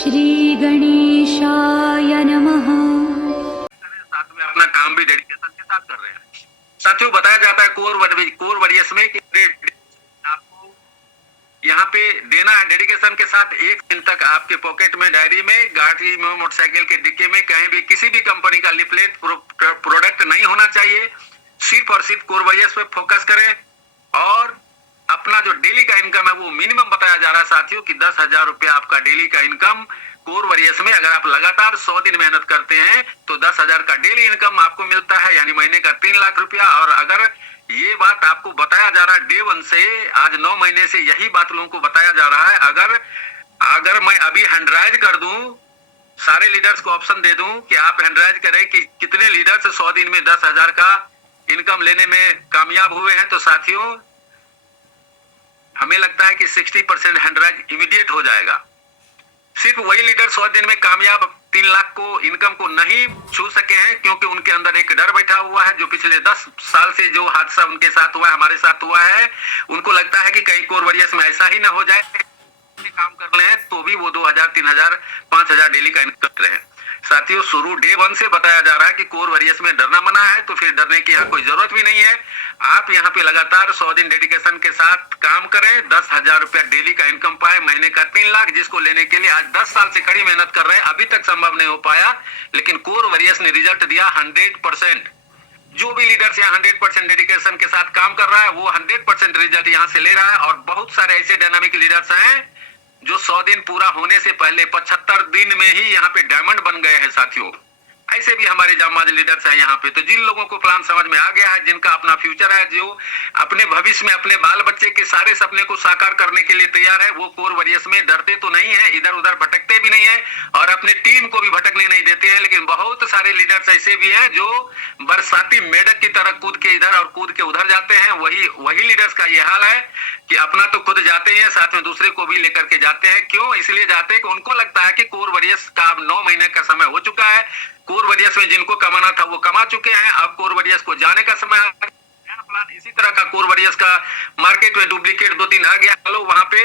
श्री गणेशाय नमः। साथ में अपना काम भी डेडिकेशन के साथ कर रहे हैं। साथियों, बताया जाता है कोर वरियस में कि आपको यहाँ पे देना है डेडिकेशन के साथ 1 दिन तक आपके पॉकेट में, डायरी में, गाड़ी में, मोटरसाइकिल के डिक्के में, कहीं भी किसी भी कंपनी का लिफलेट प्रोडक्ट नहीं होना चाहिए। सिर्फ और सिर्फ कोर वरियस पे फोकस करें और अपना जो डेली का इनकम है वो मिनिमम बताया जा रहा है साथियों कि 10,000 रुपया आपका डेली का इनकम कोर वरियस में, अगर आप लगातार 100 दिन मेहनत करते हैं तो 10,000 का डेली इनकम आपको मिलता है, यानी महीने का 3 लाख रुपया। और अगर ये बात आपको बताया जा रहा है डे 1 से, आज 9 महीने से यही बात लोगों को बताया जा रहा है। अगर मैं अभी हैंडराइज कर दूं, सारे लीडर्स को ऑप्शन दे दूं कि आप हैंडराइज करें कि कितने लीडर्स 100 दिन में 10,000 का इनकम लेने में कामयाब हुए हैं, तो साथियों हमें लगता है कि 60% हैंडराइज इमीडिएट हो जाएगा। सिर्फ वही लीडर 100 दिन में कामयाब 3 लाख को इनकम को नहीं छू सके हैं क्योंकि उनके अंदर एक डर बैठा हुआ है, जो पिछले 10 साल से जो हादसा उनके साथ हुआ है, हमारे साथ हुआ है। उनको लगता है कि कहीं कोर वरियस में ऐसा ही ना हो जाए, काम कर रहे हैं तो भी वो 2,000, 3,000, 5,000 डेली का इनकम कर रहे हैं। साथियों, शुरू डे 1 से बताया जा रहा है कि कोर वरियस में डरना मना है, तो फिर डरने की यहाँ कोई जरूरत भी नहीं है। आप यहाँ पे लगातार 100 दिन डेडिकेशन के साथ काम करें, 10,000 रुपया डेली का इनकम पाए, महीने का 3 लाख, जिसको लेने के लिए आज 10 साल से कड़ी मेहनत कर रहे हैं, अभी तक संभव नहीं हो पाया। लेकिन कोर वरियस ने रिजल्ट दिया 100%। जो भी लीडर्स यहाँ 100% डेडिकेशन के साथ काम कर रहा है वो 100% रिजल्ट यहाँ से ले रहा है। और बहुत सारे ऐसे डायनामिक लीडर्स हैं जो 100 दिन पूरा होने से पहले 75 दिन में ही यहाँ पे डायमंड बन गए हैं साथियों। ऐसे भी हमारे जांबाज लीडर्स हैं यहाँ पे। तो जिन लोगों को प्लान समझ में आ गया है, जिनका अपना फ्यूचर है, जो अपने भविष्य में अपने बाल बच्चे के सारे सपने को साकार करने के लिए तैयार है, वो कोर वरियस में डरते तो नहीं है, इधर उधर भटकते भी नहीं है और अपने टीम को भी भटकने नहीं देते हैं। लेकिन बहुत सारे लीडर्स ऐसे भी हैं जो बरसाती मेढक की तरह कूद के इधर और कूद के उधर जाते हैं। वही लीडर्स का ये हाल है कि अपना तो खुद जाते हैं, साथ में दूसरे को भी लेकर के जाते हैं। क्यों? इसलिए जाते हैं कि उनको लगता है कि कोर वरियस का अब 9 महीने का समय हो चुका है, कोर वरियस में जिनको कमाना था वो कमा चुके हैं, अब कोर वरियस को जाने का समय आ गया। प्लान इसी तरह का कोर वरियस का मार्केट में डुप्लीकेट 2-3 आ गया, चलो वहां पे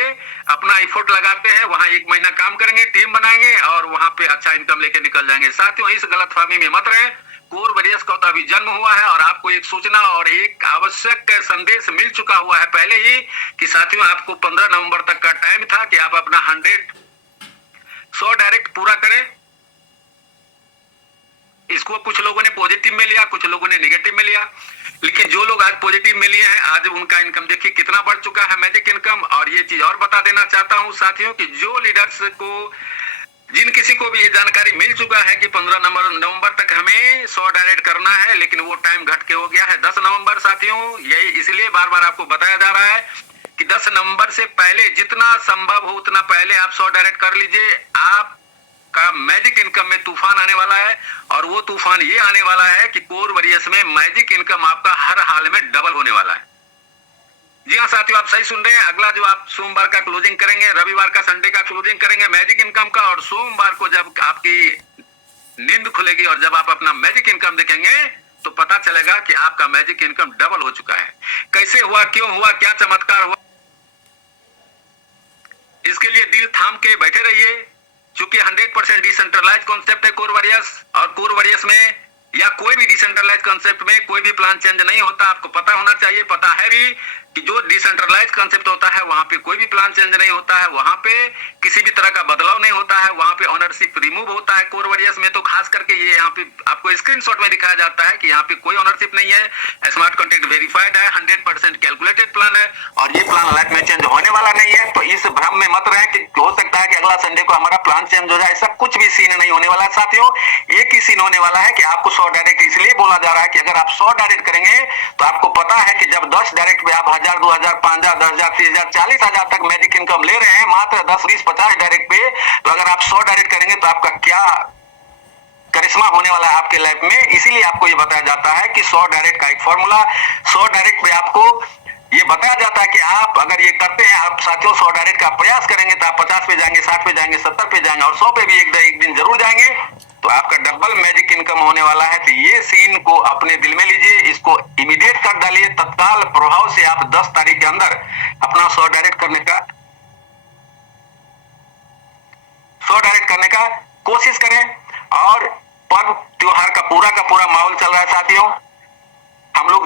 अपना एफर्ट लगाते हैं, वहां 1 महीना काम करेंगे, टीम बनाएंगे और वहां पे अच्छा इनकम लेके निकल जाएंगे। साथियों, इस गलतफहमी में मत रहे। कोर वरियस का तो अभी जन्म हुआ है और आपको एक सूचना और एक आवश्यक संदेश मिल चुका हुआ है पहले ही कि साथियों आपको 15 नवंबर तक का टाइम था कि आप अपना 100 डायरेक्ट पूरा करें। इसको कुछ लोगों ने पॉजिटिव में लिया, कुछ लोगों ने नेगेटिव में लिया, लेकिन जो लोग आज पॉजिटिव में लिए हैं, आज उनका इनकम देखिए कितना बढ़ चुका है, मैजिक इनकम। और ये चीज और बता देना चाहता हूं साथियों कि जो लीडर्स को, जिन किसी को भी ये जानकारी मिल चुका है कि 15 नवंबर तक हमें 100 डायरेक्ट करना है, लेकिन वो टाइम घट के हो गया है 10 नवंबर। साथियों, यही इसलिए बार बार आपको बताया जा रहा है कि 10 नवंबर से पहले जितना संभव हो उतना पहले आप 100 डायरेक्ट कर लीजिए। आप का मैजिक इनकम में तूफान आने वाला है और वो तूफान ये आने वाला है कि कोर वरियस में मैजिक इनकम आपका हर हाल में डबल होने वाला है। जी हाँ साथियों, आप सही सुन रहे हैं। अगला जो आप सोमवार का क्लोजिंग करेंगे, रविवार का, संडे का क्लोजिंग करेंगे मैजिक इनकम का, और सोमवार को जब आपकी नींद खुलेगी और जब आप अपना मैजिक इनकम देखेंगे तो पता चलेगा कि आपका मैजिक इनकम डबल हो चुका है। कैसे हुआ, क्यों हुआ, क्या चमत्कार हुआ, इसके लिए दिल थाम के बैठे रहिए। चूंकि 100% डिसेंट्रलाइज कॉन्सेप्ट है कोर वरियस, और कोर वरियस में या कोई भी डिसेंट्रलाइज कॉन्सेप्ट में कोई भी प्लान चेंज नहीं होता। आपको पता होना चाहिए, पता है भी कि जो डिसेंट्रलाइज कॉन्सेप्ट होता है वहां पे कोई भी प्लान चेंज नहीं होता है, वहां पे किसी भी तरह का बदलाव नहीं होता है, वहां पे ओनरशिप रिमूव होता है। कोर वरियस में तो खास करके ये यहाँ पे आपको स्क्रीनशॉट में दिखाया जाता है कि यहाँ पे कोई ओनरशिप नहीं है, स्मार्ट कॉन्ट्रैक्ट वेरीफाइड है, 100% कैलकुलेटेड प्लान है और ये प्लान लाइफ में चेंज होने वाला नहीं है। तो इस भ्रम में मत रहे कि हो सकता है कि अगला संडे को हमारा प्लान चेंज हो जाए, ऐसा कुछ भी सीन नहीं होने वाला है साथियों। एक ही सीन होने वाला है कि आपको 100 डायरेक्ट इसलिए बोला जा रहा है कि अगर आप 100 डायरेक्ट करेंगे तो आपको पता है कि जब 10 डायरेक्ट में आप 1,000, 2,000, 5,000, 10,000, 30,000, 40,000 तक मैजिक इनकम ले रहे हैं मात्र 10, 20, 50 डायरेक्ट पे, तो अगर आप 100 डायरेक्ट करेंगे तो आपका क्या करिश्मा होने वाला है आपके लाइफ में। इसीलिए आपको ये बताया जाता है कि 100 डायरेक्ट का एक फॉर्मूला, 100 डायरेक्ट पे आपको ये बताया जाता है कि आप अगर ये करते हैं, आप साथियों 100 डायरेक्ट का प्रयास करेंगे तो आप 50 पे जाएंगे, 60 पे जाएंगे, 70 पे जाएंगे और 100 पे भी एक दिन जरूर जाएंगे, तो आपका डबल मैजिक इनकम होने वाला है। तो ये सीन को अपने दिल में लीजिए, इसको इमीडिएट कर डालिए, तत्काल प्रभाव से आप 10 तारीख के अंदर अपना 100 डायरेक्ट करने का का कोशिश करें। और पर्व त्योहार का पूरा माहौल चल रहा है साथियों। हम लोग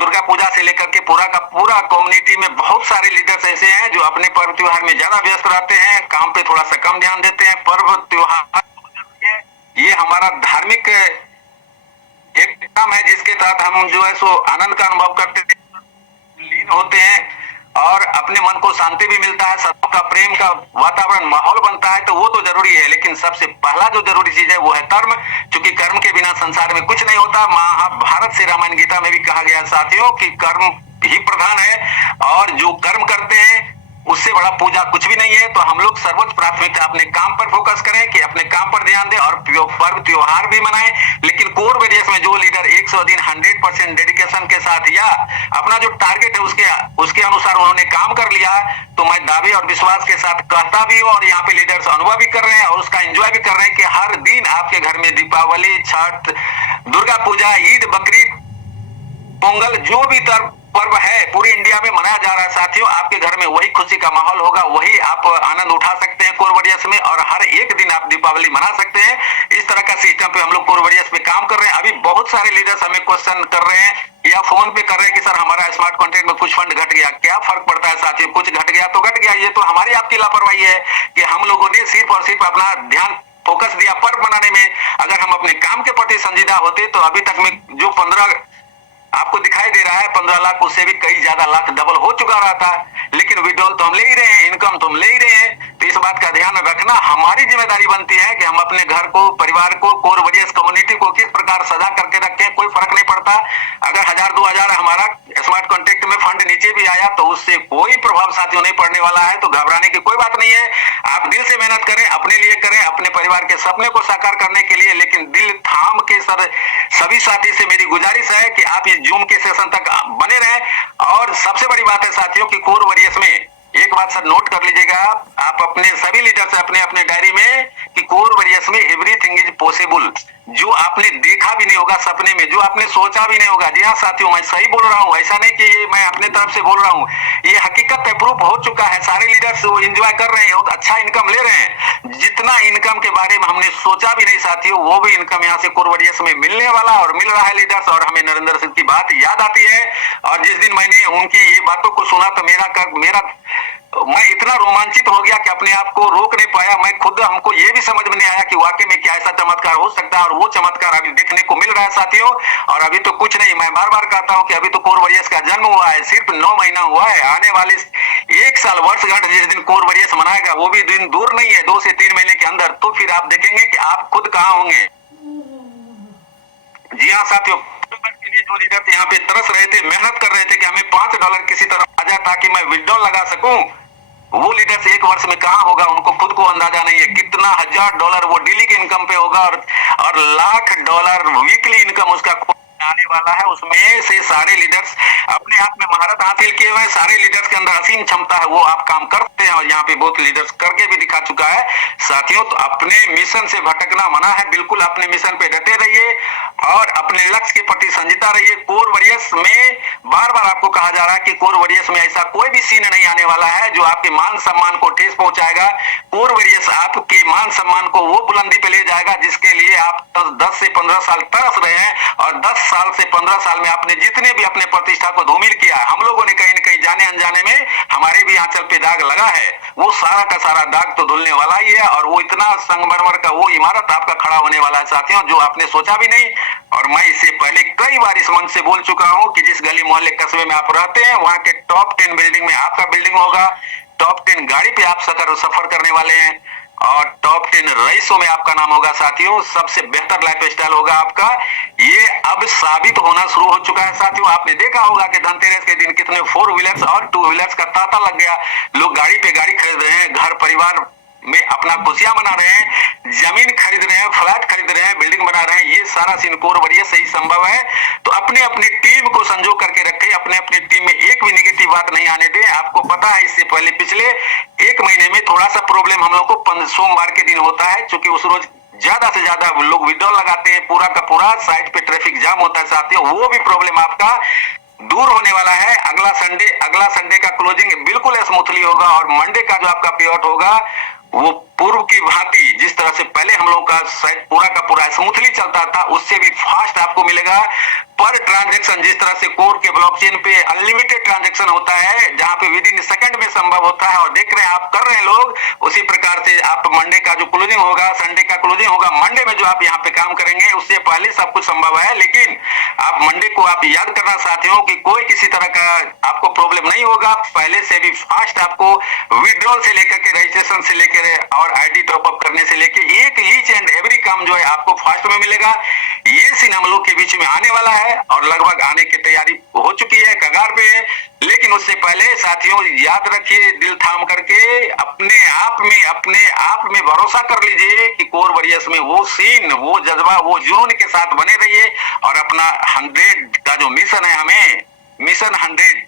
दुर्गा पूजा से लेकर के पूरा का पूरा कम्युनिटी में बहुत सारे लीडर्स ऐसे हैं जो अपने पर्व त्योहार में ज्यादा व्यस्त रहते हैं, काम पे थोड़ा सा कम ध्यान देते हैं। पर्व त्योहार ये हमारा धार्मिक एक काम है जिसके तहत हम जो है सो आनंद का अनुभव करते हैं, लीन होते हैं और अपने मन को शांति भी मिलता है, सबका का प्रेम का वातावरण माहौल बनता है, तो वो तो जरूरी है। लेकिन सबसे पहला जो जरूरी चीज है वो है कर्म, क्योंकि कर्म के बिना संसार में कुछ नहीं होता। महाभारत से रामायण गीता में भी कहा गया साथियों कि कर्म ही प्रधान है और जो कर्म करते हैं उससे बड़ा पूजा कुछ भी नहीं है। तो हम लोग सर्वोच्च प्राथमिकता अपने काम पर फोकस करें कि अपने काम पर ध्यान दें और पर्व त्योहार भी मनाएं। लेकिन कोर वेरियस में जो लीडर 100 दिन 100% डेडिकेशन के साथ या अपना जो टारगेट है उसके अनुसार उन्होंने काम कर लिया, तो मैं दावे और विश्वास के साथ कहता भी हूँ और यहाँ पे लीडर्स अनुभव भी कर रहे हैं और उसका एंजॉय भी कर रहे हैं कि हर दिन आपके घर में दीपावली, छठ, दुर्गा पूजा, ईद, बकरीद, पोंगल, जो भी पर्व है पूरे इंडिया में मनाया जा रहा है साथियों। आपके घर में वही खुशी का माहौल होगा, वही आप आनंद उठा सकते हैं कोरवरियस में, और हर एक दिन आप दीपावली मना सकते हैं। इस तरह का सिस्टम पे हम लोग कोरवरियस में काम कर रहे हैं। अभी बहुत सारे लीडर्स हमें क्वेश्चन कर रहे हैं या फोन पे कर रहे हैं कि सर हमारा स्मार्ट कॉन्ट्रैक्ट में कुछ फंड घट गया, क्या फर्क पड़ता है साथियों? कुछ घट गया तो घट गया, ये तो हमारी आपकी लापरवाही है कि हम लोगों ने सिर्फ और सिर्फ अपना ध्यान फोकस दिया पर्व मनाने में। अगर हम अपने काम के प्रति संजीदा होते तो अभी तक में जो 15 आपको दिखाई दे रहा है 15 लाख, उससे भी कई ज्यादा लाख डबल हो चुका रहता। लेकिन विड्रॉल तो हम ले ही रहे हैं, इनकम तो हम ले ही रहे हैं। तो इस बात का ध्यान रखना हमारी जिम्मेदारी बनती है कि हम अपने घर को, परिवार को, कोरवरियस कम्युनिटी को किस प्रकार सजा करके रखें। कोई फर्क नहीं पड़ता अगर 1000-2000 हमारा स्मार्ट कॉन्ट्रैक्ट में फंड नीचे भी आया तो उससे कोई प्रभाव साथियों नहीं पड़ने वाला है। तो घबराने की कोई बात नहीं है। आप दिल से मेहनत करें, अपने लिए करें, अपने परिवार के सपने को साकार करने के लिए। लेकिन दिल थाम के सभी साथी से मेरी गुजारिश है कि आप इस जूम के सेशन तक बने रहें। और सबसे बड़ी बात है साथियों कि कोरवरियस में एक बात सर नोट कर लीजिएगा आप अपने सभी लीडर से अपने अपने डायरी में कि कोरवरियस में एवरीथिंग इज पॉसिबल। जो आपने देखा भी नहीं होगा सपने में, जो आपने सोचा भी नहीं होगा। जी हाँ साथियों, मैं सही बोल रहा हूँ, ऐसा नहीं कि ये मैं अपने तरफ से बोल रहा हूँ, ये हकीकत है, प्रूफ हो चुका है। सारे लीडर्स एंजॉय कर रहे हैं, बहुत अच्छा इनकम ले रहे हैं। जितना इनकम के बारे में हमने सोचा भी नहीं साथियों, वो भी इनकम यहाँ से कोरवरियस में मिलने वाला और मिल रहा है लीडर्स। और हमें नरेंद्र सिंह की बात याद आती है और जिस दिन मैंने उनकी ये बातों को सुना तो मैं इतना रोमांचित हो गया कि अपने आप को रोक नहीं पाया। मैं खुद, हमको ये भी समझ में नहीं आया कि वाकई में क्या ऐसा चमत्कार हो सकता है, और वो चमत्कार अभी देखने को मिल रहा है साथियों। और अभी तो कुछ नहीं, मैं बार बार कहता हूँ कि अभी तो कोरवरियस का जन्म हुआ है, सिर्फ 9 महीना हुआ है। आने वाले 1 साल वर्षगांठ जिस दिन कोरवरियस मनाएगा वो भी दिन दूर नहीं है, 2 से 3 महीने के अंदर। तो फिर आप देखेंगे कि आप खुद कहाँ होंगे। जी हाँ साथियों, के लिए जो लीडर यहाँ पे तरस रहे थे, मेहनत कर रहे थे कि हमें $5 किसी तरह आ जाए ताकि मैं विड्रॉल लगा सकूं, वो लीडर्स 1 वर्ष में कहाँ होगा उनको खुद को अंदाजा नहीं है। कितना $1000 वो डेली के इनकम पे होगा और $1,00,000 वीकली इनकम उसका आने वाला है। उसमें से सारे लीडर्स अपने आप में महारत हासिल किए हुए, सारे लीडर्स के अंदर असीम क्षमता है, वो आप काम करते हैं और यहाँ पे बहुत लीडर्स करके भी दिखा चुका है साथियों। तो अपने मिशन से भटकना मना है, बिल्कुल अपने मिशन पे डटे रहिए और अपने लक्ष्य के प्रति संजीदा रहिए। कोरवरियस में बार बार आपको कहा जा रहा है कि कोरवरियस में ऐसा कोई भी सीन नहीं आने वाला है जो आपके मान सम्मान को ठेस पहुंचाएगा। कोरवरियस आपके मान सम्मान को वो बुलंदी पे ले जाएगा जिसके लिए आप 10 से 15 साल तरस रहे हैं। और 10 साल से 15 साल में आपने जितने भी अपने प्रतिष्ठा को धूमिल किया, हम लोगों ने कहीं न कहीं जाने अनजाने में हमारे भी आंचल पे दाग लगा है, वो सारा का सारा दाग तो धुलने वाला ही है। और वो इतना संगमरमर का वो इमारत आपका खड़ा होने वाला है साथियों जो आपने सोचा भी नहीं। और मैं इससे पहले कई बार इस मंच से बोल चुका हूं कि जिस गली मोहल्ले कस्बे में आप रहते हैं वहां के टॉप 10 बिल्डिंग में आपका बिल्डिंग होगा, टॉप 10 गाड़ी पे आप सफर करने वाले हैं और टॉप 10 रईसों में आपका नाम होगा साथियों। सबसे बेहतर लाइफ स्टाइल होगा आपका। ये अब साबित होना शुरू हो चुका है साथियों। आपने देखा होगा कि धनतेरस के दिन कितने 4 व्हीलर्स और 2 व्हीलर्स का तांता लग गया। लोग गाड़ी पे गाड़ी खरीद रहे हैं, घर परिवार में अपना खुशियां मना रहे हैं, जमीन खरीद रहे हैं, फ्लैट खरीद रहे हैं, बिल्डिंग बना रहे हैं। ये सारा सीन कोरवरियस से ही संभव है। तो अपने अपने टीम को संजो करके रखें, अपने अपने टीम में एक भी निगेटिव बात नहीं आने दें। आपको पता है इससे पहले पिछले 1 महीने में थोड़ा सा प्रॉब्लम हम लोग को सोमवार के दिन होता है, क्योंकि उस रोज ज्यादा से ज्यादा लोग विड्रॉल लगाते हैं, पूरा का पूरा साइट पे ट्रैफिक जाम होता है साथियों। वो भी प्रॉब्लम आपका दूर होने वाला है। अगला संडे का क्लोजिंग बिल्कुल स्मूथली होगा और मंडे का जो आपका पे आउट होगा वो पूर्व की भांति जिस तरह तरह से पहले हम लोग का साइट पूरा का पूरा स्मूथली चलता था, उससे भी फास्ट आपको मिलेगा पर ट्रांजैक्शन। जिस तरह से कोर के ब्लॉकचेन पे अनलिमिटेड ट्रांजैक्शन होता है, जहां पे विद इन सेकंड में संभव होता है, और देख रहे हैं आप कर रहे हैं लोग, उसी प्रकार से आप मंडे का जो क्लोजिंग होगा, संडे का क्लोजिंग होगा, मंडे में जो आप यहाँ पे काम करेंगे उससे पहले सब कुछ संभव है। लेकिन आप मंडे को आप याद करना साथियों कि कोई किसी तरह का आपको प्रॉब्लम नहीं होगा, पहले से भी फास्ट आपको विड्रॉल से लेकर के रजिस्ट्रेशन से लेकर और आईडी टॉपअप करने से लेकर एक ईच एंड एवरी काम जो है आपको फास्ट में मिलेगा। ये सीन हम लोग के बीच में आने वाला है और लगभग आने की तैयारी हो चुकी है, कगार पे है। लेकिन उससे पहले साथियों याद रखिए, दिल थाम करके अपने आप में भरोसा कर लीजिए कि कोर वॉरियर्स में वो सीन, वो जज्बा, वो जुनून के साथ बने रहिए और अपना 100 का जो मिशन है, हमें मिशन 100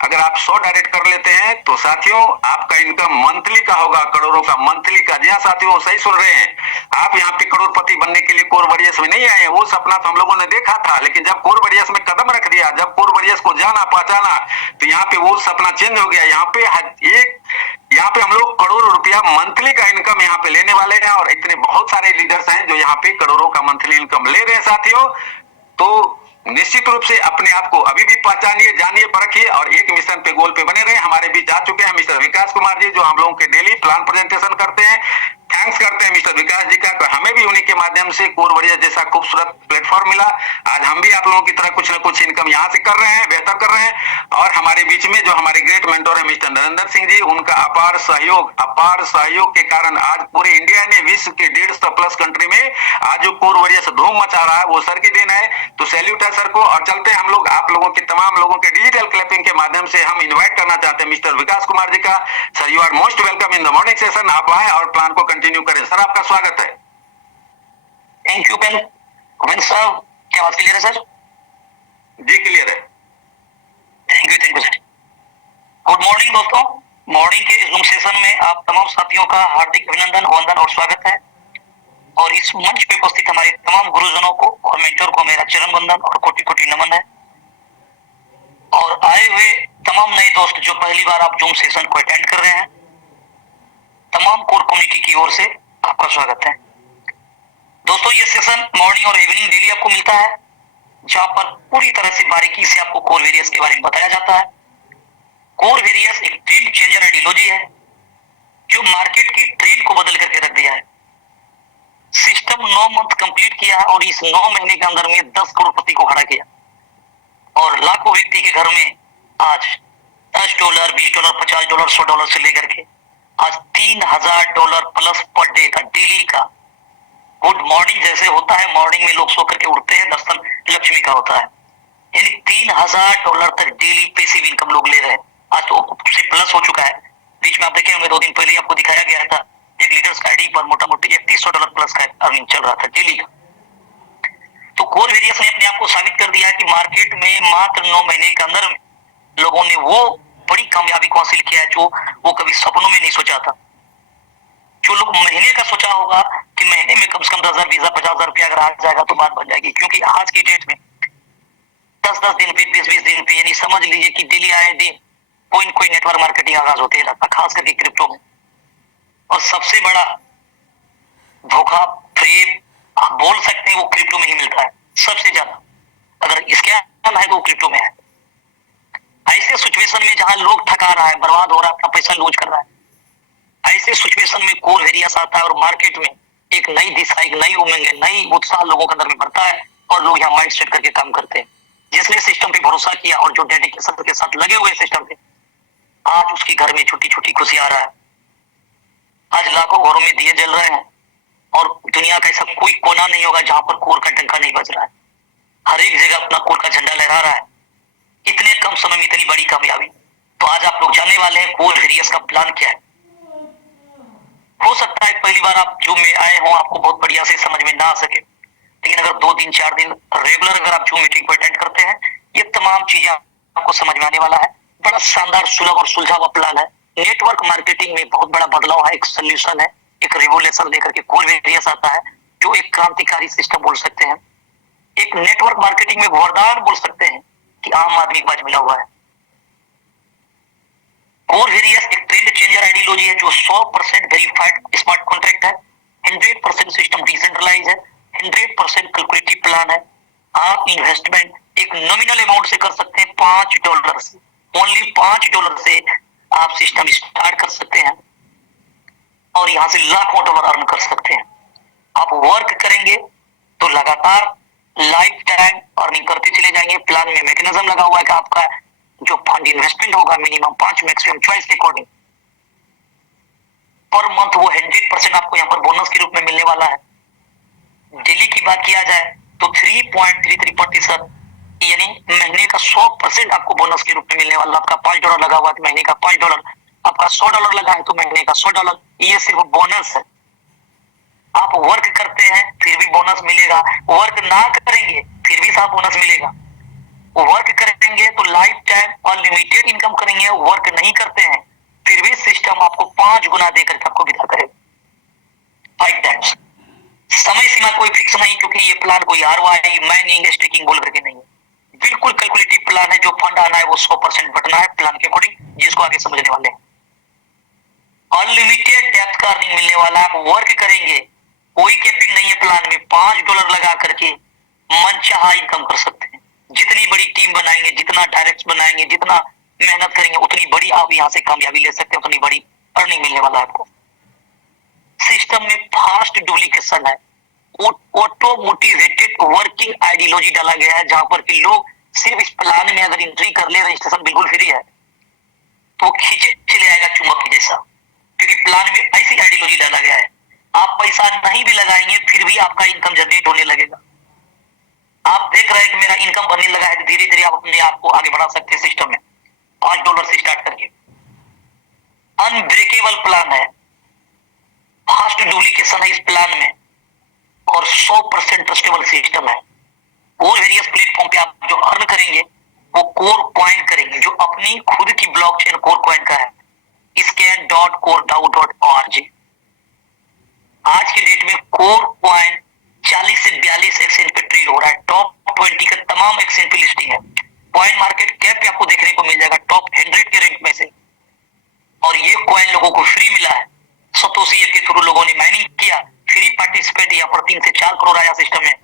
अगर आप 100 डायरेक्ट कर लेते हैं तो साथियों आपका इनकम मंथली का होगा, करोड़ों का मंथली का। जी हाँ साथियों, सही सुन रहे हैं आप, यहाँ पे करोड़पति बनने के लिए कोर वॉरियर्स में नहीं आए हैं। वो सपना तो हम लोगों ने देखा था, लेकिन जब कोर वॉरियर्स में कदम रख दिया, जब कोर वॉरियर्स को जाना पहचाना, तो यहाँ पे वो सपना चेंज हो गया। यहाँ पे हम लोग करोड़ रुपया मंथली का इनकम यहाँ पे लेने वाले हैं, और इतने बहुत सारे लीडर्स हैं जो यहाँ पे करोड़ों का मंथली इनकम ले रहे हैं साथियों। तो निश्चित रूप से अपने आप को अभी भी पहचानिए, जानिए, परखिए और एक मिशन पे, गोल पे बने रहे। हमारे बीच आ चुके हैं मिस्टर विकास कुमार जी, जो हम लोगों के डेली प्लान प्रेजेंटेशन करते हैं। थैंक्स करते हैं मिस्टर विकास जी का, तो हमें भी उन्हीं के माध्यम से कोर वॉरियर जैसा खूबसूरत प्लेटफॉर्म मिला। आज हम भी आप लोगों की तरह कुछ ना कुछ इनकम यहाँ से कर रहे हैं, बेहतर कर रहे हैं। और हमारे बीच में जो हमारे ग्रेट मेंटोर है मिस्टर नरेंद्र सिंह जी, उनका अपार सहयोग के कारण आज पूरे इंडिया ने, विश्व के 150+ कंट्री में आज जो कोर वॉरियर्स धूम मचा रहा है वो सर की देन है। तो सैल्यूट है सर को। और चलते हैं हम लोग आप लोगों के, तमाम लोगों के डिजिटल क्लैपिंग के माध्यम से हम इन्वाइट करना चाहते हैं मिस्टर विकास कुमार जी का। Sir you are most welcome in the morning session. आप आए और प्लान को कंटिन्यू करें। सर आपका स्वागत है। थैंक यू पेन साहब, क्या बात क्लियर है सर? जी क्लियर है। Thank you sir. Good morning दोस्तों, मॉर्निंग के इस जूम सेशन में आप तमाम साथियों का हार्दिक अभिनंदन, वंदन और स्वागत है। और इस मंच पे उपस्थित हमारे तमाम गुरुजनों को और मेंटर को मेरा चरण वंदन और कोटि कोटि नमन है। और आए हुए तमाम नए दोस्त जो पहली बार आप जूम सेशन को अटेंड कर रहे हैं, तमाम कोर कम्युनिटी की ओर से आपका स्वागत है। दोस्तों ये सेशन मॉर्निंग और इवनिंग डेली आपको मिलता है, जहां पर पूरी तरह से बारीकी से आपको कोर वेरियस के बारे में बताया जाता है। कोर वेरियस एक ट्रेंड चेंजर आइडियोलॉजी है जो मार्केट की ट्रेंड को बदल करके रख दिया है। सिस्टम 9 मंथ कंप्लीट किया है और इस 9 महीने के अंदर में 10 करोड़पति को खड़ा किया, और लाखों व्यक्ति के घर में आज $10, $20, $50, $100 से लेकर के आज $3000 प्लस पर डे का, डेली का गुड मॉर्निंग जैसे होता है, मॉर्निंग में लोग सो करके उठते हैं, दर्शन लक्ष्मी का होता है, यानी $3000 तक डेली पैसिव इनकम लोग ले रहे हैं। आज तो उससे प्लस हो चुका है। बीच में आप देखे होंगे 2 दिन पहले आपको दिखाया गया था, एक लीडर्स का आईडी पर मोटा मोटी $3100 प्लस का अर्निंग चल रहा था डेली का। तो कोर वेरियस ने अपने आप को साबित कर दिया है कि मार्केट में मात्र 9 महीने के अंदर में लोगों ने वो बड़ी कामयाबी को हासिल किया है जो वो कभी सपनों में नहीं सोचा था। जो लोग महीने का सोचा होगा कि महीने में कम से कम 10,000, 20,000, 50,000 रुपया अगर आ जाएगा तो बात बन जाएगी, क्योंकि आज की डेट में 10-10 दिन पे, 20-20 दिन पे, यानी समझ लीजिए कि डेली आए दिन कोई न कोई नेटवर्क मार्केटिंग आगाज होते ही रहता, खास करके क्रिप्टो में। और सबसे बड़ा धोखा, फ्रेब आप बोल सकते हैं वो क्रिप्टो में ही मिलता है सबसे ज्यादा। अगर स्कैम है तो वो क्रिप्टो में है। ऐसे सिचुएशन में जहां लोग ठगा रहा है, बर्बाद हो रहा है, अपना पैसा लूज कर रहा है, ऐसे सिचुएशन में कोर वेरियस आता है और मार्केट में एक नई दिशा, एक नई उमंग, नई उत्साह लोगों के अंदर में बढ़ता है और लोग यहाँ माइंड सेट करके काम करते हैं। जिसने सिस्टम पे भरोसा किया और जो डेडिकेशन के साथ लगे हुए सिस्टम पे, आज उसके घर में छोटी छोटी खुशी आ रहा है। आज लाखों घरों में दिए जल रहे हैं और दुनिया का ऐसा कोई कोना नहीं होगा जहां पर कोर का डंका नहीं बज रहा है। हर एक जगह अपना कोर का झंडा लहरा रहा है। इतने कम समय में इतनी बड़ी कामयाबी। तो आज आप लोग जानने वाले हैं कोर वेरियस का प्लान क्या है। हो सकता है पहली बार आप जूम में आए हो, आपको बहुत बढ़िया से समझ में ना आ सके, लेकिन अगर 2 दिन 4 दिन रेगुलर अगर आप जूम मीटिंग को अटेंड करते हैं, ये तमाम चीजें आपको समझ में आने वाला है। बड़ा शानदार, सुलभ और सुलझा हुआ प्लान है। नेटवर्क मार्केटिंग में बहुत बड़ा बदलाव है, एक सोल्यूशन है, एक रिवोल्यूशन लेकर के कोर वेरियस आता है, जो एक क्रांतिकारी सिस्टम बोल सकते हैं। एक नेटवर्क मार्केटिंग में वरदान बोल सकते हैं कि आम आदमी के पास मिला हुआ है। कोर वेरियस एक ट्रेंड चेंजर आइडियोलॉजी है जो 100% वेरीफाइड स्मार्ट कॉन्ट्रैक्ट है, 100% सिस्टम डिसेंट्रलाइज है, 100% कैलकुलेटिव प्लान है। आप इन्वेस्टमेंट एक नॉमिनल अमाउंट से कर सकते हैं, $5 से, ओनली $5 से आप सिस्टम स्टार्ट कर सकते हैं और यहां से लाखों डॉलर अर्न कर सकते हैं। आप वर्क करेंगे तो लगातार लाइफ टाइम अर्निंग करते चले जाएंगे। प्लान में मैकेनिज्म लगा हुआ है कि आपका जो फंड इन्वेस्टमेंट होगा मिनिमम 5, मैक्सिमम चॉइस के अकॉर्डिंग पर मंथ वो 100% आपको यहाँ पर बोनस के रूप में मिलने वाला है। डेली की बात किया जाए तो 3.33% यानी महीने का 100% आपको बोनस के रूप में मिलने वाला। आपका $5 लगा हुआ है तो महीने का $5, आपका $100 लगा है तो महीने का $100। ये सिर्फ बोनस है। आप वर्क करते हैं फिर भी बोनस मिलेगा, वर्क ना करेंगे फिर भी साथ बोनस मिलेगा। वर्क करेंगे तो लाइफ टाइम अनलिमिटेड इनकम करेंगे, वर्क नहीं करते हैं फिर भी सिस्टम आपको 5 गुना देकर आपको विदा करेगा 5 टाइम्स। समय सीमा कोई फिक्स नहीं, क्योंकि ये प्लान कोई ROI माइनिंग स्टेकिंग बोल करके नहीं है, बिल्कुल कैलकुलेटिव प्लान है। जो फंड आना है वो 100% बटना है प्लान के अकॉर्डिंग, जिसको आगे समझने वाले हैं। अनलिमिटेड डेप्थ का अर्निंग मिलने वाला। आप वर्क करेंगे, कोई कैपिंग नहीं है प्लान में, $5 लगा करके मन चाहा इनकम कर सकते हैं। जितनी बड़ी टीम बनाएंगे, जितना डायरेक्ट बनाएंगे, जितना मेहनत करेंगे उतनी बड़ी आप यहाँ से कामयाबी ले सकते हैं, उतनी बड़ी अर्निंग मिलने वाला है आपको। सिस्टम में फास्ट डुप्लीकेशन है, ऑटो मोटिवेटेड वर्किंग आइडियोलॉजी डाला गया है, जहां पर कि लोग सिर्फ इस प्लान में अगर एंट्री कर ले, रजिस्ट्रेशन बिल्कुल फ्री है, तो खींचे चले आएगा चुंबक के जैसा, क्योंकि प्लान में ऐसी आइडियोलॉजी डाला गया है। आप पैसा नहीं भी लगाएंगे फिर भी आपका इनकम जनरेट होने लगेगा। आप देख रहे हैं कि मेरा इनकम बनने लगा है, धीरे धीरे आप अपने आप को आगे बढ़ा सकते हैं सिस्टम में $5 से स्टार्ट करके। अनब्रेकेबल प्लान है, फास्ट डुप्लीकेशन है इस प्लान में और 100% ट्रस्टेबल सिस्टम है। और वेरियस प्लेटफॉर्म पे आप जो अर्न करेंगे वो कोर कॉइन करेंगे, जो अपनी खुद की ब्लॉकचेन कोर कॉइन का है, scan.coredao.org। आज के डेट में कोर कॉइन 40 से 42 एक्सचेंज पे ट्रेड हो रहा है। टॉप 20 का तमाम एक्सचेंज पे लिस्टिंग है। कॉइन मार्केट कैप पे आपको देखने को मिल जाएगा टॉप 100 के रैंक में से। और ये कॉइन लोगों को फ्री मिला है, सतोशी के थ्रू लोगों ने माइनिंग किया, फ्री पार्टिसिपेट यहाँ पर 3 से 4 करोड़ आया सिस्टम में।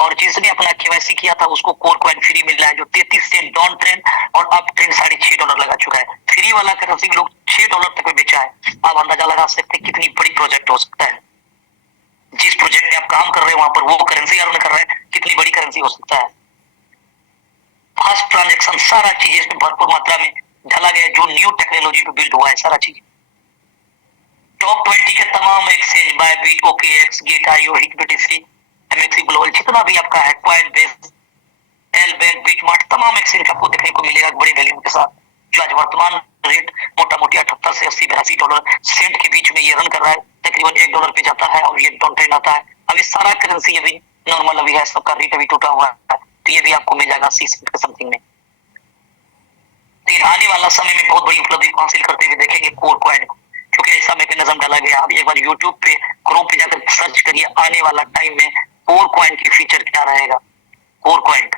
और जिसने अपना KYC किया था उसको कोर कॉइन फ्री मिल रहा है, जो 33 सेंट डाउन ट्रेंड और अप ट्रेंड $6.5 लगा चुका है। फ्री वाला करेंसी लोग $6 तक में बेचा है। आप अंदाजा लगा सकते हैं कितनी बड़ी प्रोजेक्ट हो सकता है। जिस प्रोजेक्ट में आप काम कर रहे हैं वहां पर वो करेंसी अर्न कर रहे हैं, कितनी बड़ी करेंसी हो सकता है। फास्ट ट्रांजेक्शन, सारा चीज इसमें भरपूर मात्रा में डाला गया, जो न्यू टेक्नोलॉजी पे बिल्ड हुआ है सारा चीज। टॉप 20 के तमाम exchange, Bybit, OKX, गेट.io, HitBTC, MXC global, जितना भी आपका है, क्वाइनबेस, एलबैंक, बिटमार्ट, तमाम एक्सचेंज आपको देखने को मिलेगा बड़े वैल्यू के साथ, जो आज वर्तमान रेट मोटा मोटी 78 से 80 82 डॉलर सेंट के बीच में ये रन कर रहा है। तकरीबन $1 पे जाता है और ये डाउन ट्रेंड आता है। अभी सारा करेंसी अभी नॉर्मल अभी है, सबका रेट अभी टूटा हुआ है, तो ये भी आपको मिल जाएगा 80 सेंट के समथिंग में। तो आने वाला समय में बहुत बड़ी उपलब्धि हासिल करते हुए देखेंगे कोर कॉइन को, क्योंकि ऐसा मैकेनिज्म डाला गया। आप एक बार यूट्यूब पे, क्रोम पे जाकर सर्च करिए, आने वाला टाइम में कोर कॉइन की फीचर क्या रहेगा। कोर कॉइन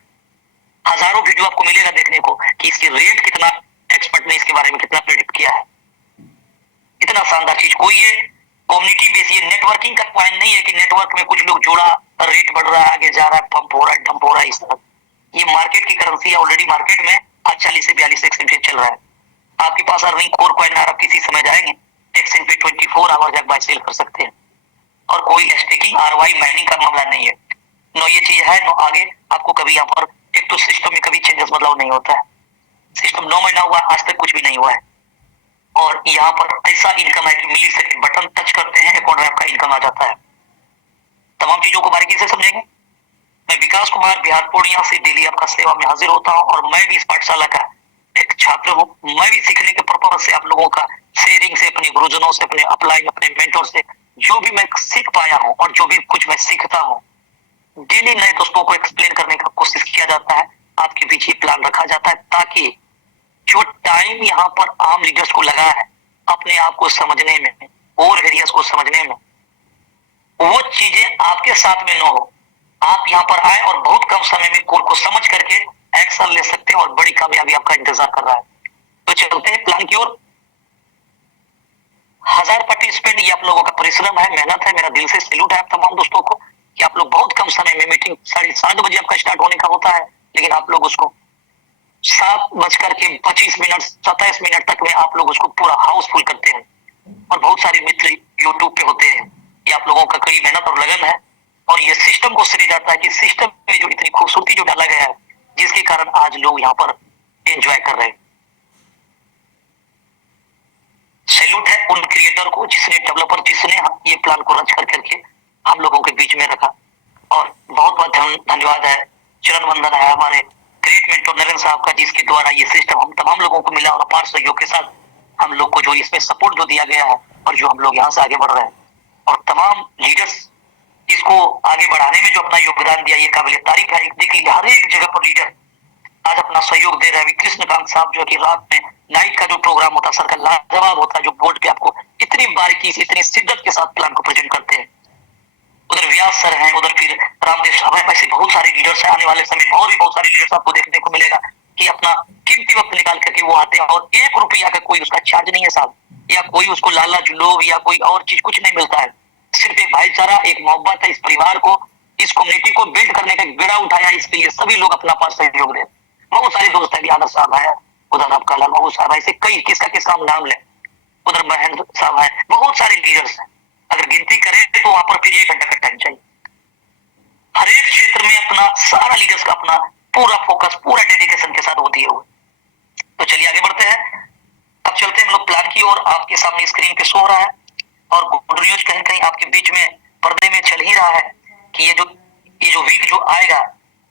हजारों वीडियो आपको मिलेगा देखने को कि इसके रेट कितना, एक्सपर्ट ने इसके बारे में कितना प्रेडिक्ट किया है। इतना शानदार चीज, कोई ये कम्युनिटी बेस, ये नेटवर्किंग का कॉइन नहीं है कि नेटवर्क में कुछ लोग जोड़ा, रेट बढ़ रहा है, आगे जा रहा है, पंप हो रहा है, डंप हो रहा है, इस तरह। ये मार्केट की करेंसी है, ऑलरेडी मार्केट में आज 40 से 42 एक्सचेंज चल रहा है। आपके पास अर्निंग कोर कॉइन आप किसी समय जाएंगे एक्सचेंज पे 24 आवर जाकर बाय सेल कर सकते हैं। और कोई स्टेकिंग ROI माइनिंग का मामला नहीं है, नो ये चीज है, नो आगे आपको कभी यहाँ पर, एक तो सिस्टम में कभी चेंजेस बदलाव नहीं होता है। सिस्टम 9 महीना हुआ, आज तक कुछ भी नहीं हुआ है। और यहाँ पर ऐसा इनकम है कि मिली सेकंड बटन टच करते हैं, अकाउंट में आपका इनकम आ जाता है। तमाम चीजों को बारीकी से समझेंगे। मैं विकास कुमार, बिहार पूर्णिया से डेली आपका सेवा में हाजिर होता हूँ और मैं भी इस पाठशाला का एक छात्र हूँ। मैं भी सीखने के पर्पज से आप लोगों का शेयरिंग से, अपने गुरुजनों से, अपने अपलाइन, अपने मेंटोर से जो भी मैं सीख पाया हूँ और जो भी कुछ मैं सीखता हूँ, डेली नए दोस्तों को एक्सप्लेन करने का कोशिश किया जाता है। आपके पीछे प्लान रखा जाता है ताकि जो टाइम यहाँ पर आम लीडर्स को लगा है अपने आप को समझने में और एरियाज को समझने में, वो चीजें आपके साथ में न हो। आप यहाँ पर आए और बहुत कम समय में कोर को समझ करके एक्शन ले सकते हैं और बड़ी कामयाबी आपका इंतजार कर रहा है। तो चलते हैं प्लान की ओर। 1000 पार्टिसिपेंट, ये आप लोगों का परिश्रम है, मेहनत है। मेरा दिल से सैल्यूट है आप तमाम दोस्तों को कि आप लोग बहुत कम समय में, मीटिंग 7:30 बजे आपका स्टार्ट होने का होता है, लेकिन आप लोग उसको 7:25 27 मिनट तक में आप लोग उसको पूरा हाउसफुल करते हैं। और बहुत सारे मित्र यूट्यूब पे होते हैं, ये आप लोगों का कड़ी मेहनत और लगन है। और ये सिस्टम को श्रेय जाता है कि सिस्टम में जो इतनी खूबसूरती जो डाला गया है, जिसके कारण आज लोग यहाँ पर एंजॉय कर रहे हैं। सैल्यूट है उन क्रिएटर को जिसने, डेवलपर जिसने ये प्लान को रच कर करके हम लोगों के बीच में रखा। और बहुत बहुत धन्यवाद है, चरण वंदन है हमारे ग्रेट मेंटर नरेंद्र साहब का, जिसके द्वारा ये सिस्टम हम तमाम लोगों को मिला और अपार सहयोग के साथ हम लोग को जो इसमें सपोर्ट जो दिया गया है और जो हम लोग यहाँ से आगे बढ़ रहे हैं। और तमाम लीडर्स इसको आगे बढ़ाने में जो अपना योगदान दिया, ये काबिल तारीफ है। देख लीजिए हर एक जगह पर लीडर आज अपना सहयोग दे रहे हैं। कृष्णकांत साहब जो कि रात में नाइट का जो प्रोग्राम होता है सर का लाजवाब होता है, जो बोर्ड पे आपको इतनी बारीकी से इतनी शिद्दत के साथ प्लान को प्रेजेंट करते हैं। उधर व्यास सर हैं, उधर फिर रामदेव साहब हैं, ऐसे बहुत सारे लीडर्स हैं। आने वाले समय में और भी बहुत सारे लीडर्स आपको देखने को मिलेगा कि अपना कीमती वक्त निकाल करके वो आते हैं और 1 रुपया का कोई उसका चार्ज नहीं है साहब, या कोई उसको लालच लोभ या कोई और चीज कुछ नहीं मिलता है। सिर्फ एक भाईचारा, एक मोहब्बत है। इस परिवार को, इस कम्युनिटी को बिल्ड करने का एक बेड़ा उठाया, इसके लिए सभी लोग अपना पास सहयोग दें। बहुत सारे दोस्त है, आदर साहब है, उधर आपका लाल बाबू साहब है, ऐसे कई, किसका हम नाम लें, उधर महेंद्र साहब है, बहुत सारे लीडर्स हैं। अगर गिनती करें तो वहां पर फिर 1 घंटा का टाइम चाहिए। हर एक क्षेत्र में अपना सारा लीडर्स का अपना पूरा फोकस, पूरा डेडिकेशन के साथ वो दिए हुए। तो चलिए आगे बढ़ते हैं। अब चलते हैं हम लोग प्लान की ओर। आपके सामने स्क्रीन पे शो हो रहा है और गुड न्यूज कहीं कहीं आपके बीच में पर्दे में चल ही रहा है कि ये जो वीक जो आएगा,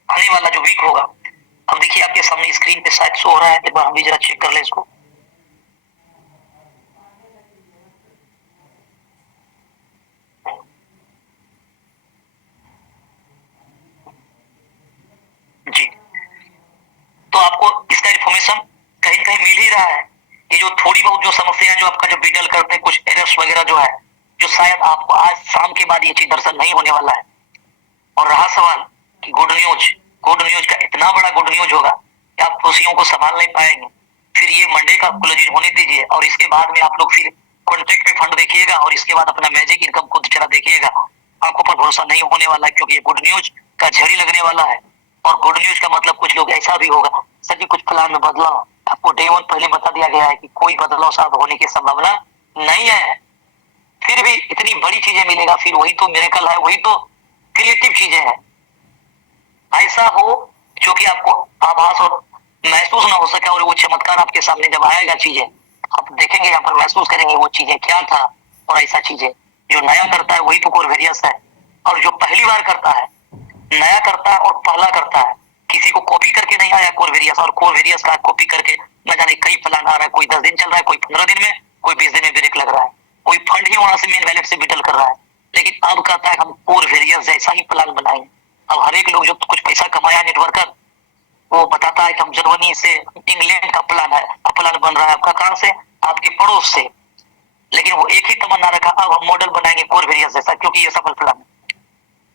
आने वाला जो वीक होगा, अब देखिए आपके सामने स्क्रीन पे शायद शो हो रहा है। एक बार हम भी जरा चेक कर ले इसको। जी, तो आपको इसका इन्फॉर्मेशन कहीं कहीं मिल ही रहा है। ये जो थोड़ी बहुत जो समस्याएं जो आपका जो बीडल करते हैं, कुछ एरर्स वगैरह जो है, जो शायद आपको आज शाम के बाद ये चीज दर्शन नहीं होने वाला है। और रहा सवाल कि गुड न्यूज का इतना बड़ा गुड न्यूज होगा कि आप खुशियों को संभाल नहीं पाएंगे। फिर ये मंडे का क्लोजिंग होने दीजिए और इसके बाद में आप लोग फिर कॉन्ट्रैक्ट पे फंड देखिएगा और इसके बाद अपना मैजिक इनकम खुद चला देखिएगा। आपको पर भरोसा नहीं होने वाला है, क्योंकि ये गुड न्यूज का झड़ी लगने वाला है। और गुड न्यूज का मतलब कुछ लोग ऐसा भी होगा सर जी कुछ प्लान में बदलाव, आपको डे 1 पहले बता दिया गया है कि कोई बदलाव साहब होने की संभावना नहीं है। फिर भी इतनी बड़ी चीजें मिलेगा, फिर वही तो मिरेकल है, वही तो क्रिएटिव चीजें हैं। ऐसा हो जो कि आपको आभास और महसूस ना हो सके, और वो चमत्कार आपके सामने जब आएगा, चीजें आप देखेंगे, यहाँ पर महसूस करेंगे वो चीजें क्या था। और ऐसा चीजें जो नया करता है वही तो कोरवेरियस है। और जो पहली बार करता है, नया करता है और पहला करता है, किसी को कॉपी करके नहीं आया कोरवेरियस, और कोरवेरियस का कॉपी करके न जाने कई प्लान आ रहा है। कोई 10 दिन चल रहा है, कोई 15 दिन में, कोई 20 दिन में ब्रेक लग रहा है, कोई फंड ही वहां से मेन वैलेट से विड्रॉल कर रहा है। लेकिन अब कहता है हम कोरवेरियस जैसा ही प्लान बनाएंगे। अब हर एक लोग जो कुछ पैसा कमाया नेटवर्कर, वो बताता है कि हम जर्मनी से, इंग्लैंड का प्लान है, अब प्लान बन रहा है आपका कहां से, आपके पड़ोस से। लेकिन वो एक ही तमन्ना रखा, अब हम मॉडल बनाएंगे कोरवेरियस जैसा, क्योंकि ये सफल प्लान है।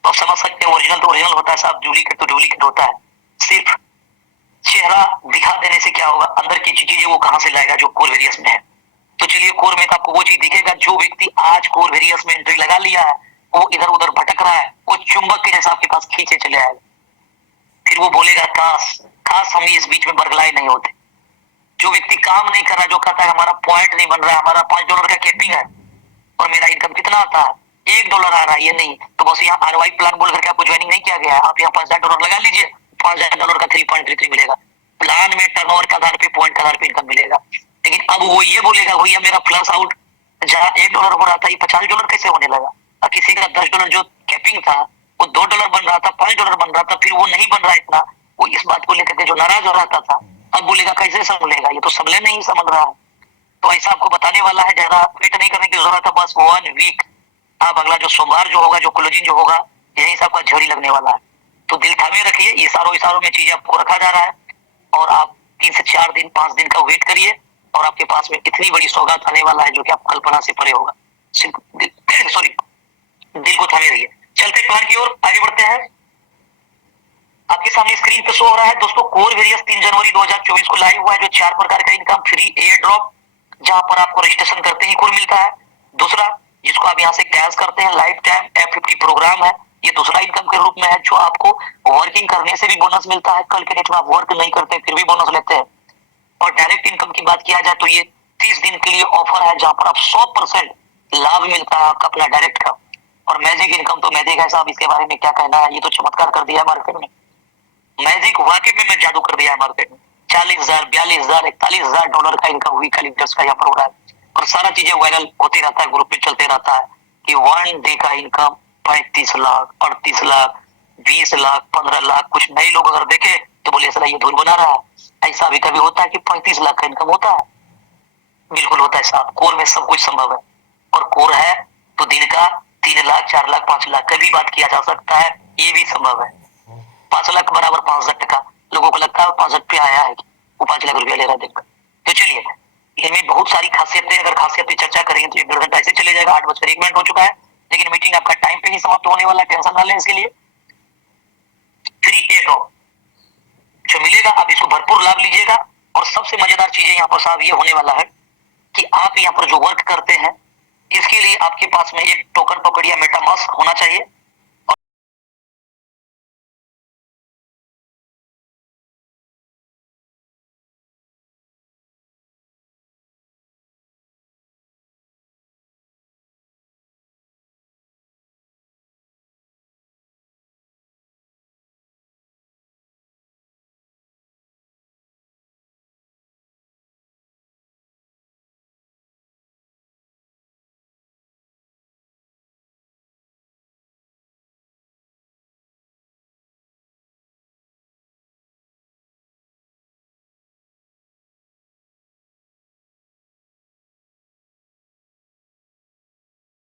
तो आप समझ सकते हैं ओरिजिनल तो ओरिजिनल होता है साहब, डुप्लीकेट तो डुप्लीकेट होता है। सिर्फ चेहरा दिखा देने से क्या होगा, अंदर की चीजें वो कहां से लाएगा जो कोरवेरियस में है। तो चलिए कोर में तो आपको वो चीज दिखेगा, जो व्यक्ति आज कोरवेरियस में एंट्री लगा लिया है वो इधर उधर भटक रहा है, वो चुंबक के जैसा आपके पास खींचे चले आएगा। फिर वो बोलेगा काश काश हम इस बीच में बरगलाए नहीं होते। जो व्यक्ति काम नहीं कर रहा, जो कहता है हमारा पॉइंट नहीं बन रहा है, हमारा $5 का कैपिंग है और मेरा इनकम कितना आता है, $1 आ रहा है, ये नहीं, तो बस यहाँ ROI प्लान बोल करके आपको ज्वाइनिंग नहीं किया गया है। आप यहाँ $5000 लगा लीजिए, $5000 का 3.33 मिलेगा। प्लान में टर्नओवर के आधार पे, पॉइंट के आधार पे इनकम मिलेगा। लेकिन अब वो ये बोलेगा भैया मेरा फ्लश आउट जहाँ $1 हो रहा था, ये $50 कैसे होने लगा। और किसी का $10 जो कैपिंग था वो $2 बन रहा था, $5 बन रहा था, फिर वो नहीं बन रहा इतना, वो इस बात को लेकर के जो नाराज हो रहा था, अब बोलेगा कैसे संभलेगा, ये तो संभले नहीं संभल रहा है। तो ऐसा आपको बताने वाला है, ज्यादा वेट नहीं करने की जरूरत है, बस 1 वीक आप अगला जो सोमवार जो होगा, जो क्लोजिंग जो होगा, यही से आपका झड़ी लगने वाला है। तो दिल थामे रखिए, इशारों में चीजें आपको रखा जा रहा है और आप 3 से 4 दिन 5 दिन का वेट करिए और आपके पास में इतनी बड़ी सौगात आने वाला है जो कि आप कल्पना से परे होगा। सॉरी, दिल को थामे रहिए। चलते प्लान की ओर आगे बढ़ते हैं। आपके सामने स्क्रीन पे शो हो रहा है दोस्तों, कोरवेरियस 3 जनवरी 2024 को लाइव हुआ है, जो 4 प्रकार का इनकम फ्री एयर ड्रॉप, जहां पर आपको रजिस्ट्रेशन करते ही कोर मिलता है। दूसरा, जिसको आप यहाँ से कैश करते हैं, लाइफ टाइम F50 प्रोग्राम है, ये दूसरा इनकम के रूप में है, जो आपको वर्किंग करने से भी बोनस मिलता है, कल के डेट में आप वर्क नहीं करते फिर भी बोनस लेते हैं। और डायरेक्ट इनकम की बात किया जाए तो ये 30 दिन के लिए ऑफर है, जहां पर आप 100% लाभ मिलता है आपका अपना डायरेक्ट का। और मैजिक इनकम तो मैजिक है साहब, इसके बारे में क्या कहना है, ये तो चमत्कार कर दिया है मार्केट में। मैजिक वाकई में जादू कर दिया है मार्केट में। 40,000, 42,000, 41,000 डॉलर का इनकम हुई कलेक्टर्स का यहाँ प्रोग्राम, और सारा चीजें वायरल होते रहता है, ग्रुप में चलते रहता है कि 1 डे का इनकम 35 लाख, 38 लाख, 20 लाख, 15 लाख। कुछ नए लोग अगर देखे तो बोले सर ये धूल बना रहा है, ऐसा भी कभी होता है कि 35 लाख का इनकम होता है? बिल्कुल होता है साहब, कोर में सब कुछ संभव है। और कोर है तो दिन का 3 लाख, 4 लाख, 5 लाख का भी बात किया जा सकता है, ये भी संभव है। 5 लाख बराबर 5,000 टका, लोगों को लगता है 65 पे आया है, वो 5 लाख रुपया ले रहा है दिन का। तो चलिए, इनमें बहुत सारी खासियतें, अगर खासियत पे चर्चा करेंगे तो 1 घंटा ऐसे चले जाएगा। 8:01 हो चुका है, लेकिन मीटिंग आपका टाइम पे ही समाप्त होने वाला है, टेंशन ना लें इसके लिए। 3 ड्रॉप जो मिलेगा, आप इसको भरपूर लाभ लीजिएगा। और सबसे मजेदार चीजें यहाँ पर साहब ये होने वाला है कि आप यहाँ पर जो वर्क करते हैं, इसके लिए आपके पास में एक टोकन पकड़िया मेटामास्क होना चाहिए।